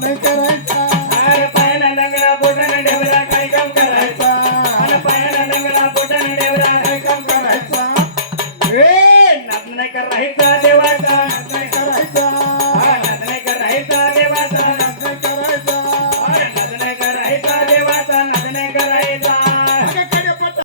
करायचा हर पायांगला पोटाने ढेवला काय काम करायचा काय काम करायचा